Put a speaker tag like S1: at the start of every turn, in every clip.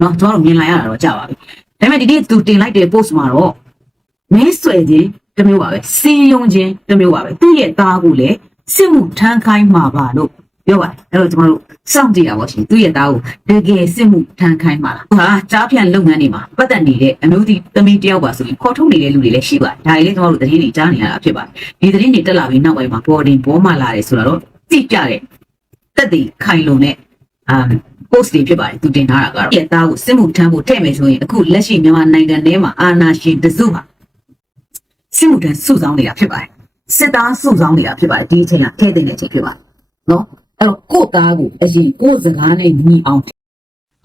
S1: နော်ကျွန်တော်တို့မြင်လာရတာတော့ကြာပါပြီဒါပေမဲ့ဒီနေ့သူတင်လိုက်တဲ့ post မှာတော့မင်းဆွဲခြင်းတစ်မျိုးပါပဲစီယုံခြင်းတစ်မျိုးပါပဲသူ့ရဲ့သားကိုလည်းစစ်မှုထမ်းခိုင်းမှာပါလို့ပြောပါတယ်အဲ့တော့ကျွန်တော်တို့စောင့်ကြည့်ရပါရှင်သူ့ရဲ့သားကိုတကယ်စစ်မှုထမ်းခိုင်းမှာလားဟာကြားဖြန့်လုပ်ငန်းတွေမှာပတ်သက်နေတဲ့အမျိုးသမီးတယောက်ပါဆိုပြီးခေါ်ထုတ်နေတဲ့လူတွေလည်းရှိပါတယ်ဒါတွေလည်းကျွန်တော်တို့သတင်းတွေကြားနေရတာဖြစ်ပါတယ်ဒီသတင်းတွေတက်လာပြီးနောက်ပိုင်းမှာ boarding ဘောမှလာတယ်ဆိုတော့ကြည့်ကြတဲ့တက်တည်ခိုင်လုံတဲ့အာ post တွေဖြစ်ပါတယ်သူတင်ထားတာကတော့ရဲ့သားကိုစစ်မှုထမ်းဖို့ထည့်မယ်ဆိုရင်အခုလက်ရှိမြန်မာနိုင်ငံထဲမှာအာဏာရှင်တစုဟာစစ်မှုထမ်းစုဆောင်းနေတာဖြစ်ပါတယ်စစ်သားစုဆောင်းနေတာဖြစ်ပါတယ်ဒီအချိန်ကထည့်တဲ့အချိန်ဖြစ်ပါတယ်နော်အဲ့တော့ကိုယ့်သားကိုအရင်ကိုယ့်စကားနဲ့ညီအောင်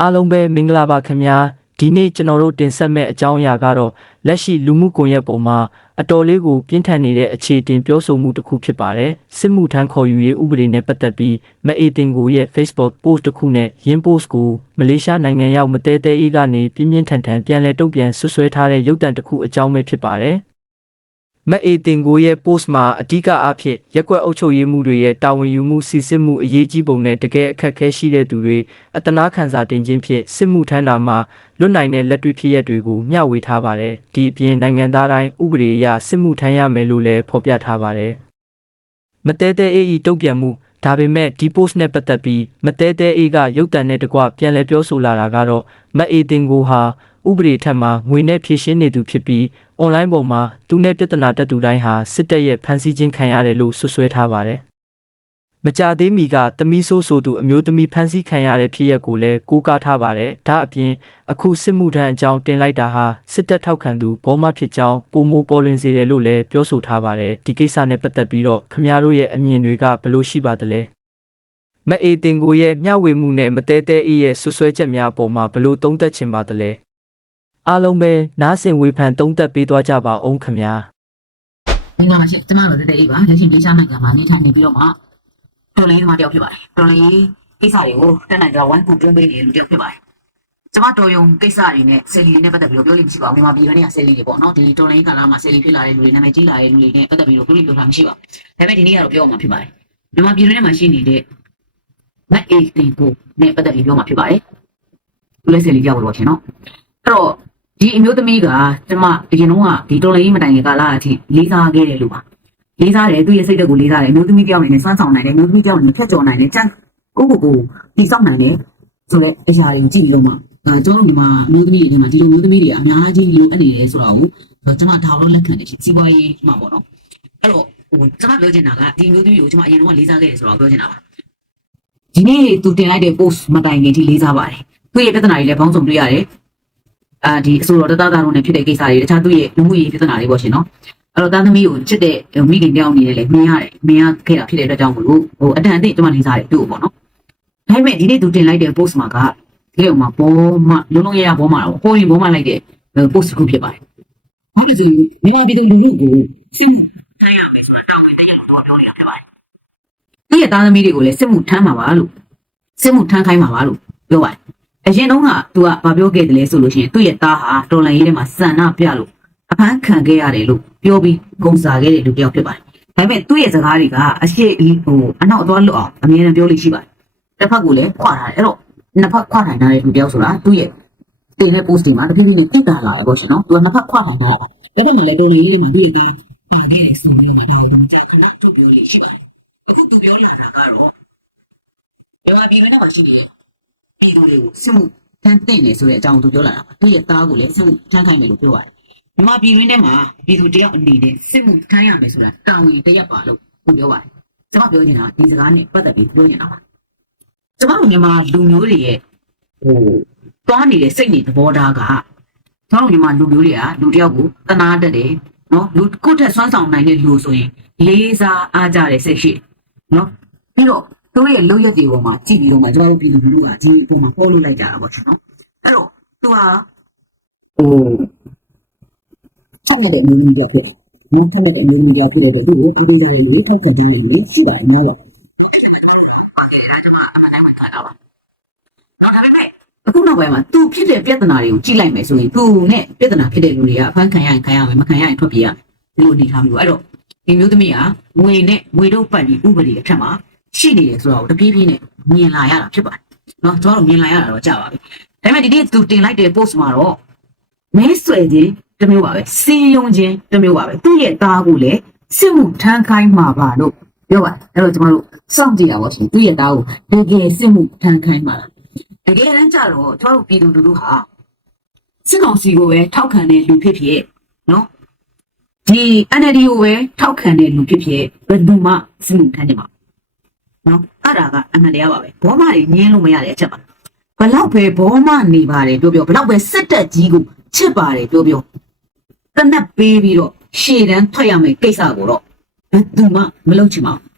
S2: အားလုံးပဲမင်္ဂလာပါခင်ဗျာဒီနေ့ကျွန်တော်တို့တင်ဆက်မဲ့အကြောင်းအရာကတော့လက်ရှိလူမှုကွန်ရက်ပေါ်မှာ အတော်လေးကိုပြင်းထန်နေတဲ့အခြေတင်ပြောဆိုမှုတစ်ခုဖြစ်ပါတယ်စစ်မှုထမ်းခေါ်ယူရေးဥပဒေနဲ့ပတ်သက်ပြီးမအေတင်ကိုရဲ့ Facebook post တစ်ခုနဲ့ရင်း post ကိုမလေးရှားနိုင်ငံရောက်မတဲတဲအေးကနေပြင်းပြင်းထန်ထန်ပြန်လည်တုံ့ပြန်ဆွဆွဲထားတဲ့ရုပ်တံတစ်ခုအကြောင်းပဲဖြစ်ပါတယ် မအေတင်ကိုရဲ့ post မှာအဓိကအဖြစ်ရက်ကွက်အုပ်ချုပ်ရေးမှုတွေရဲ့တာဝန်ယူမှုစီစစ်မှုအရေးကြီးပုံနဲ့တကယ်အခက်အခဲရှိတဲ့သူတွေအတနာခံစာတင်ခြင်းဖြင့်စစ်မှုထမ်းတာမှာလွတ်နိုင်တဲ့လက်တွေ့ဖြစ်ရပ်တွေကိုမျှဝေထားပါတယ်ဒီအပြင်နိုင်ငံသားတိုင်းဥပဒေအရစစ်မှုထမ်းရမယ်လို့လည်းဖော်ပြထားပါတယ်မတဲတဲအေးဤတုံ့ပြန်မှုဒါပေမဲ့ဒီ post နဲ့ပတ်သက်ပြီးမတဲတဲအေးကရုပ်တံနဲ့တကွပြန်လည်ပြောဆိုလာတာကတော့မအေတင်ကိုဟာဥပဒေထက်မှငွေနဲ့ဖြည့်ရှင်းနေသူဖြစ်ပြီး online ပေါ်မှာသူနဲ့ပြဿနာတက်သူတိုင်းဟာစစ်တပ်ရဲ့ဖမ်းဆီးခြင်းခံရတယ်လို့ဆွဆွဲထားပါတယ်။မကြသေးမီကတမီဆိုးဆိုသူအမျိုးသမီးဖမ်းဆီးခံရတဲ့ဖြစ်ရပ်ကိုလည်းကိုးကားထားပါတယ်။ဒါအပြင်အခုစစ်မှုထမ်းအကြောင်းတင်လိုက်တာဟာစစ်တပ်ထောက်ခံသူဘောမဖြစ်ကြောင်းပုံမိုပေါ်လွင်စေတယ်လို့လည်းပြောဆိုထားပါတယ်။ဒီကိစ္စနဲ့ပတ်သက်ပြီးတော့ခမရတို့ရဲ့အမြင်တွေကဘယ်လိုရှိပါသလဲ။မအေတင်ကိုရဲ့မျှဝေမှုနဲ့မတဲတဲအေးရဲ့ဆွဆွဲချက်များအပေါ်မှာဘယ်လိုသုံးသပ်ချင်ပါသလဲ။ အားလုံးပဲနားဆင်ဝေဖန်သုံးသပ်ပေးသွားကြပါအောင်ခင်ဗျာ။
S1: မင်္ဂလာပါရှင်ကျမတို့တက်အေးပါလက်ရှိလေးရှားနိုင်ငံမှာနေထိုင်နေပြီးတော့မှတော်လေးသမားတယောက်ဖြစ်ပါတယ်တော်လေးကိစ္စတွေကိုတက်နိုင်ကြဝိုင်းကူတွန်းပေးနေလူတယောက်ဖြစ်ပါတယ်ကျမတော်ယုံကိစ္စတွေနဲ့ဆယ်လီတွေနဲ့ပတ်သက်ပြီးတော့ပြောလို့မရှိပါဘူးမြန်မာပြည်ကနေကဆယ်လီတွေပေါ့နော်ဒီတော်လိုင်းကာလမှာဆယ်လီဖြစ်လာတဲ့လူတွေနာမည်ကြီးလာတဲ့လူတွေနဲ့ပတ်သက်ပြီးတော့ပြောလို့ပြောတာမရှိပါဘူးဒါပေမဲ့ဒီနေ့ကတော့ပြောအောင်မှာဖြစ်ပါတယ်မြန်မာပြည်ထဲမှာရှိနေတဲ့မက်အေးတင်ကိုနဲ့ပတ်သက်ပြီးပြောမှာဖြစ်ပါတယ်သူလည်းဆယ်လီကြောက်လို့ရှင်နော်အဲ့တော့ ဒီအမျိုးသမီးကကျမအရင်တော့ကဒီတော်လိုင်းမတိုင်ခင်ကာလအထိလေးစားခဲ့တယ်လို့ပါလေးစားတယ်သူရဲ့စိတ်ဓာတ်ကိုလေးစားတယ်အမျိုးသမီးတယောက်အနေနဲ့စွမ်းဆောင်နိုင်တယ်အမျိုးသမီးတယောက်အနေနဲ့ဖြတ်ကျော်နိုင်တယ်ကြံကိုကိုကိုတည်ဆောက်နိုင်တယ်ဆိုတော့အရာတွေကိုကြည့်ပြီးတော့မှအဲကျွန်တော်တို့ဒီမှာအမျိုးသမီးတွေထဲမှာဒီလိုမျိုးသမီးတွေအများကြီးလိုအပ်နေတယ်ဆိုတာကိုကျွန်မဒါတော့လက်ခံတယ်ရှင်စီးပွားရေးမှာပေါ့နော်အဲ့တော့ဟိုကျွန်မပြောချင်တာကဒီမျိုးသမီးကိုကျွန်မအရင်တော့လေးစားခဲ့တယ်ဆိုတော့ပြောချင်တာပါဒီနေ့သူတင်လိုက်တဲ့ post မတိုင်ခင်ထိလေးစားပါတယ်သူရဲ့ပြဿနာတွေလည်းပေါင်းစုံတွေ့ရတယ် အာဒီအဆိုတော်တသားသားတို့နဲ့ဖြစ်တဲ့ကိစ္စတွေတခြားသူ့ရဲ့လူမှုရေးပြဿနာတွေပေါ့ရှင်နော်အဲ့တော့တာသမီးကိုချစ်တဲ့မိခင်တယောက်အနေနဲ့လည်းမြင်ရတယ်မြင်ရခဲ့တာဖြစ်တဲ့အတွက်ကြောင့်မလို့ဟိုအတန်အသင့်ကျွန်မလေးစားတယ်သူ့ကိုပေါ့နော်ဒါပေမဲ့ဒီနေ့သူတင်လိုက်တဲ့ post မှာကဒီလိုမှာဘောမလုံးလုံးရရဘောမှာတော့ဟိုရင်ဘောမှာလိုက်တဲ့ post တစ်ခုဖြစ်ပါတယ်။ဘာလို့ဆိုမြန်မာပြည်သူလူထုကိုစစ်တိုင်းရမယ်ဆိုတာတောင်းဝင်တဲ့ရတော့ပြောနေတာဖြစ်ပါတယ်။ဒီရဲ့သားသမီးတွေကိုလည်းစစ်မှုထမ်းမှာပါလို့စစ်မှုထမ်းခိုင်းမှာပါလို့ပြောပါတယ်။ အရင်တုန်းကသူကဘာပြောခဲ့တယ်လဲဆိုလို့ရှိရင်သူ့ရဲ့သားဟာတော်လန်ရေးထဲမှာစံနာပြလို့အဖမ်းခံခဲ့ရတယ်လို့ပြောပြီးဂုံစားခဲ့တဲ့လူတစ်ယောက်ဖြစ်ပါတယ်။ဒါပေမဲ့သူ့ရဲ့စကားတွေကအရှိဟိုအနောက်အသွားလွတ်အောင်အမြဲတမ်းပြောလို့ရှိပါတယ်။တစ်ဖက်ကိုလည်းခွာထားတယ်အဲ့တော့နှစ်ဖက်ခွာထိုင်ထားတဲ့လူတစ်ယောက်ဆိုတာသူ့ရဲ့တင်တဲ့ post တွေမှာတဖြည်းဖြည်းနဲ့တက်တာလာတယ်ပေါ့ရှင်နော်။သူကနှစ်ဖက်ခွာထိုင်ထားတာ။အဲ့ဒါမှလည်းတော်လန်ရေးထဲမှာသူ့ရဲ့သားပါခဲ့တဲ့ဆိုမျိုးမှာဒါကိုမကြာခဏထုတ်ပြောလို့ရှိပါတယ်။အခုသူပြောလာတာကတော့မြန်မာပြည်ထဲမှာရှိနေတဲ့ ပြည်သူတွေကိုစစ်မှုတန်းတင်နေဆိုတဲ့အကြောင်းသူပြောလာတာပါ။သူ့ရဲ့သားကိုလည်းစစ်မှုတန်းခိုင်းတယ်လို့ပြောပါတယ်။မြန်မာပြည်တွင်းထဲမှာပြည်သူတယောက်အနေနဲ့စစ်မှုထမ်းရမယ်ဆိုတာတာဝန်တရက်ပါလို့သူပြောပါတယ်။ကျွန်မပြောချင်တာဒီစကားနဲ့ပတ်သက်ပြီးပြောချင်တာပါ။ကျွန်တော်မြန်မာလူမျိုးတွေရဲ့ဟိုတွားနေတဲ့စိတ်နေသဘောထားကကျွန်တော်မြန်မာလူမျိုးတွေကလူတယောက်ကိုတနာတတ်တယ်နော်လူကိုယ့်ထက်ဆွမ်းဆောင်နိုင်တဲ့လူဆိုရင်လေးစားအားကြတဲ့စိတ်ရှိတယ်နော်ပြီးတော့ သူတို့ရဲ့လုပ်ရက်တွေပေါ်မှာကြည့်ပြီးတော့မှကျွန်တော်တို့ပြည်သူလူထုကဒီပုံမှာပေါ်လို့လိုက်ကြတာပေါ့နော်အဲ့တော့သူကဟိုဆောက်ရတဲ့အမျိုးမျိုးပြောဖြစ်တယ်နော်ဆောက်ရတဲ့အမျိုးမျိုးပြောဖြစ်တဲ့အတွက်သူ့ကိုအသေးစိတ်လေးထောက်ခံခြင်းလေးရှိပါတယ်နော်ပေါ့ဟုတ်ကဲ့အဲဒါကျွန်မအမှန်တိုင်းဝင်ခါတာပါတော့ဒါပေမဲ့အခုနောက်ပိုင်းမှာသူဖြစ်တဲ့ပြဿနာတွေကိုကြည့်လိုက်မယ်ဆိုရင်သူနဲ့ပြဿနာဖြစ်တဲ့လူတွေကအဖမ်းခံရရင်ခံရမယ်မခံရရင်ထွက်ပြေးရမယ်ဒီလိုအနေထားမျိုးအဲ့တော့ဒီမျိုးသမီးကငွေနဲ့ငွေတို့ပတ်ပြီးဥပဒေအထက်မှာ ရှိနေတယ်ဆိုတော့တပြေးပြေးနဲ့မြင်လာရတာဖြစ်ပါတယ်နော်ကျွန်တော်တို့မြင်လာရတာတော့ကြာပါပြီဒါဒါပေမဲ့ဒီနေ့သူတင်လိုက်တဲ့ post မှာတော့မဲဆွယ်ခြင်းတစ်မျိုးပါပဲစီယုံခြင်းတစ်မျိုးပါပဲသူ့ရဲ့သားကိုလည်းစစ်မှုထမ်းခိုင်းမှာပါလို့ပြောပါအဲ့တော့ကျွန်တော်တို့စောင့်ကြည့်တာပေါ့ရှင်သူ့ရဲ့သားကိုတကယ်စစ်မှုထမ်းခိုင်းမှာလားတကယ်တမ်းကျတော့ကျွန်တော်တို့ပြည်သူလူထုဟာစစ်ကောင်စီကိုပဲထောက်ခံတဲ့လူဖြစ်ဖြစ်နော်ဒီ NLD ကိုပဲထောက်ခံတဲ့လူဖြစ်ဖြစ်ဘယ်သူမှစစ်မှုထမ်းကြမှာ နော်အဲ့ဒါကအမှန်တရားပါပဲဘောမတွေညင်းလို့မရတဲ့အချက်ပါဘလောက်ပဲဘောမနေပါတယ်ပြောပြောဘလောက်ပဲစစ်တက်ကြီးကိုချစ်ပါတယ်ပြောပြောတနက်ပေးပြီးတော့ရှေ့တန်းထွက်ရမယ်ကိစ္စကိုတော့ဘယ်သူမှမလုပ်ချင်ပါဘူး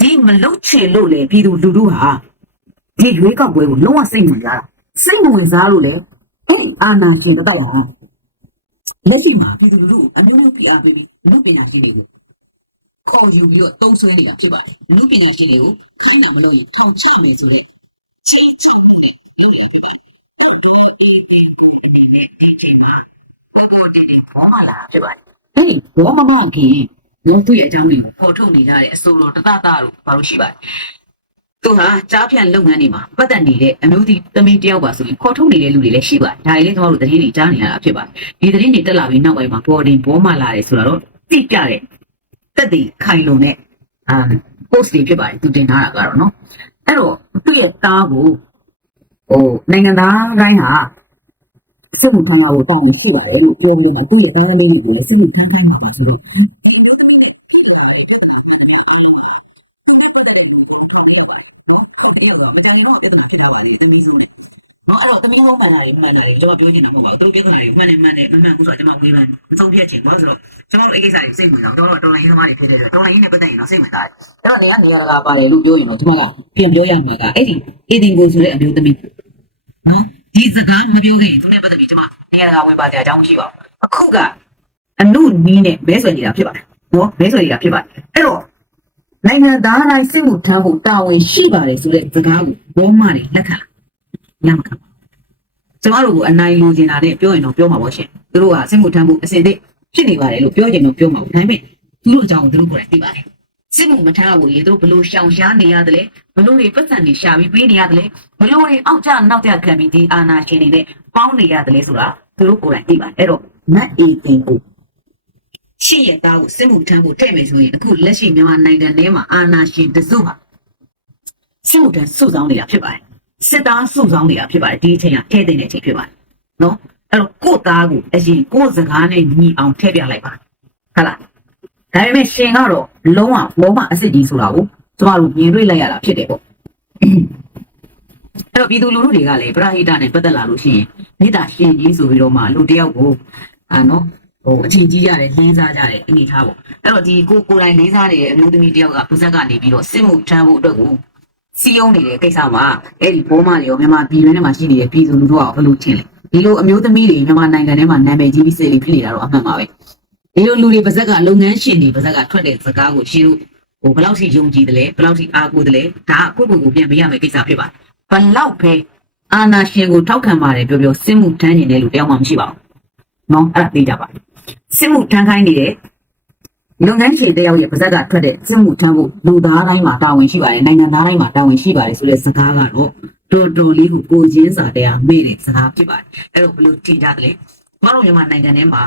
S1: ဒီမလုပ်ချင်လို့လေပြည်သူလူထုဟာဒီရွေးကောက်ပွဲကိုလုံးဝစိတ်ဝင်စားတာစိတ်မဝင်စားလို့လေအဲ့ဒီအာနာရှင်တို့တိုက်ဟာလက်ရှိမှာပြည်သူလူထုအမျိုးမျိုးပြအားပေးပြီးလူပညာရှင်တွေကို ခေါ်ယူပြီးတော့တုံးဆွေးနေတာဖြစ်ပါတယ်လူပညာရှင်တွေကိုခိုင်းတယ်မလို့ထင်ချိနေစီတယ်ဘောမလာဖြစ်ပါတယ်။အဲ့ဒီဘောမမခင်ရောသူ့ရဲ့အကြောင်းတွေကိုပေါ်ထုတ်နေကြတဲ့အဆိုတော်တတတတို့ဘာလို့ရှိပါလဲ။သူဟာကြားဖြန့်လုပ်ငန်းတွေမှာပတ်သက်နေတဲ့အမျိုးသမီးသမီးတယောက်ပါဆိုရင်ပေါ်ထုတ်နေတဲ့လူတွေလည်းရှိပါတယ်။ဒါတွေလည်းကျွန်တော်တို့သတင်းတွေကြားနေရတာဖြစ်ပါတယ်။ဒီသတင်းတွေတက်လာပြီးနောက်ပိုင်းမှာပေါ်တင်ဘောမလာတယ်ဆိုတော့သိပြတဲ့ တက်တည်ခိုင်လုံတဲ့အာ post တွေဖြစ်ပါတယ်သူတင်ထားတာကတော့နော်။အဲ့တော့သူ့ရဲ့သားကိုဟိုနိုင်ငံသားတိုင်းဟာစစ်မှုထမ်းတာကိုတောင်းရှိပါတယ်လို့ပြောနေမှာသူ့ရဲ့အဲလေးကိုလည်းစစ်မှုထမ်းတာကိုဆိုလို့ဒီတော့မတရားဘူးပြဿနာဖြစ်တာပါလေတမီးစုနဲ့ နော်အဲ့တော့တမီးမောင်းမှန်တာတွေမှန်တာတွေကျွန်တော်ပြောနေတာမဟုတ်ပါဘူးသူပြဿနာတွေမှန်တယ်မှန်တယ်အမှန်ကိုဆိုတော့ကျွန်တော်ဝေးမှန်မဆုံးပြတ်ချင်ဘူးဆိုတော့ကျွန်တော်တို့အဲ့ကိစ္စတွေစိတ်ဝင်တော့တော့တော်လိုင်းသမားတွေဖြစ်တဲ့တော့တော်လိုင်းနဲ့ပတ်သက်ရင်တော့စိတ်ဝင်စားတယ်အဲ့တော့နေကနေရာတကာပါတယ်လို့ပြောရင်တော့ကျွန်တော်ကပြန်ပြောရမှာကအဲ့ဒီအေဒင်ကိုဆိုတဲ့အမျိုးသမီးနော်ဒီစကားမပြောခင်သူနဲ့ပတ်သက်ပြီးကျွန်မနေရာတကာဝေပါတဲ့အကြောင်းမရှိပါဘူးအခုကအနုနီးနဲ့မဲဆွယ်နေတာဖြစ်ပါတယ်နော်မဲဆွယ်နေတာဖြစ်ပါတယ်အဲ့တော့နိုင်ငံသားတိုင်းစစ်မှုထမ်းဖို့တာဝန်ရှိပါတယ်ဆိုတဲ့စကားကိုဘောမတွေလက်ခံလ က်မခံကျမတို့ကအနိုင်လိုချင်တာနဲ့ပြောရင်တော့ပြောမှာပေါ့ရှင်သူတို့ကစစ်မှုထမ်းဖို့အစဉ်တည်းဖြစ်နေပါတယ်လို့ပြောချင်တော့ပြောမှာပေါ့ဒါပေမဲ့သူတို့အကြောင်းကိုသူတို့ကိုယ်တိုင်သိပါတယ်စစ်မှုမထမ်းဖို့ရေသူတို့ဘလို့ရှောင်ရှားနေရတယ်လဲဘလို့တွေပတ်စံတွေရှာပြီးပေးနေရတယ်လဲဘလို့တွေအောက်ကျနောက်ကျခံပြီးဒီအာနာရှင်တွေနဲ့ပေါင်းနေရတယ်လဲဆိုတာသူတို့ကိုယ်တိုင်သိပါတယ်အဲ့တော့မတ်အေတင်ကိုရှိရသားကိုစစ်မှုထမ်းဖို့တဲ့မယ်ဆိုရင်အခုလက်ရှိမြန်မာနိုင်ငံထဲမှာအာဏာရှင်တစုဟာစစ်မှုထမ်းစုဆောင်နေတာဖြစ်ပါတယ် စစ်သားစုဆောင်နေတာဖြစ်ပါတယ်ဒီအချိန်ကထဲတဲ့တဲ့အချိန်ဖြစ်ပါတယ်နော်အဲ့တော့ကိုယ့်သားကိုအရင်ကိုယ့်စကားနဲ့ညီအောင်ထည့်ပြလိုက်ပါဟုတ်လားဒါပေမဲ့ရှင်ကတော့လုံးဝလုံးဝအစ်စ်ကြီးဆိုတာကိုကျမတို့မြင်တွေ့လိုက်ရတာဖြစ်တယ်ပေါ့အဲ့တော့ပြည်သူလူထုတွေကလည်းပရဟိတနဲ့ပတ်သက်လာလို့ရှိရင်မိသားရှင်ကြီးဆိုပြီးတော့မှလူတယောက်ကိုအာနော်ဟိုအချိန်ကြီးရတယ်လေးစားကြတယ်အနေထားပေါ့အဲ့တော့ဒီကိုကိုယ်တိုင်လေးစားနေတဲ့အမျိုးသမီးတယောက်ကပါဇက်ကနေပြီးတော့စစ်မှုထမ်းဖို့အတွက်ကို စီယုံနေတဲ့ကိစ္စမှာအဲ့ဒီဘောမတွေရောမြန်မာပြည်တွင်းထဲမှာရှိနေတဲ့ပြည်သူလူထုကဘယ်လိုထင်လဲဒီလိုအမျိုးသမီးတွေမြန်မာနိုင်ငံထဲမှာနာမည်ကြီးပြီးစိတ်လေးဖြစ်နေတာတော့အမှန်ပါပဲဒီလိုလူတွေပါဇက်ကလုပ်ငန်းရှင်တွေပါဇက်ကထွက်တဲ့စကားကိုရှင်းလို့ဟိုဘယ်လောက်ထိယုံကြည်တယ်လဲဘယ်လောက်ထိအားကိုးတယ်လဲဒါကကိုယ့်ကိုယ်ကိုပြန်မရမယ့်ကိစ္စဖြစ်ပါတယ်ဘယ်လောက်ပဲအာနာရှင်ကိုထောက်ခံပါတယ်ပြောပြောစစ်မှုထမ်းနေတဲ့လူတယောက်မှမရှိပါဘူးနော်အဲ့ဒါသိကြပါစစ်မှုထမ်းခိုင်းနေတဲ့ လုပ်ငန်းရှင်တယောက်ရဲ့ပါဇက်ကထွက်တဲ့စစ်မှုထမ်းဖို့လူသားတိုင်းမှာတာဝန်ရှိပါတယ်နိုင်ငံသားတိုင်းမှာတာဝန်ရှိပါတယ်ဆိုတဲ့စကားကတော့တော်တော်လေးကိုကိုချင်းစာတရားမေ့တဲ့စကားဖြစ်ပါတယ်အဲ့တော့ဘယ်လိုထင်ကြသလဲမတော်မြန်မာနိုင်ငံထဲမှာ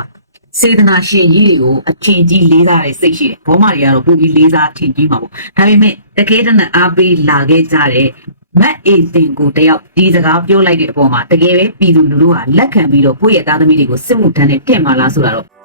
S1: စေတနာရှင်ကြီးတွေကိုအထင်ကြီးလေးစားတဲ့စိတ်ရှိတယ်ဘောမတွေကတော့ပိုပြီးလေးစားထင်ကြီးမှာပေါ့ဒါပေမဲ့တကယ်တမ်းအားပေးလာခဲ့ကြတဲ့မတ်အေစင်ကိုတယောက်ဒီစကားပြောလိုက်တဲ့အပေါ်မှာတကယ်ပဲပြည်သူလူထုကလက်ခံပြီးတော့ကိုယ့်ရဲ့သားသမီးတွေကိုစစ်မှုထမ်းနဲ့တင့်မာလားဆိုတာတော့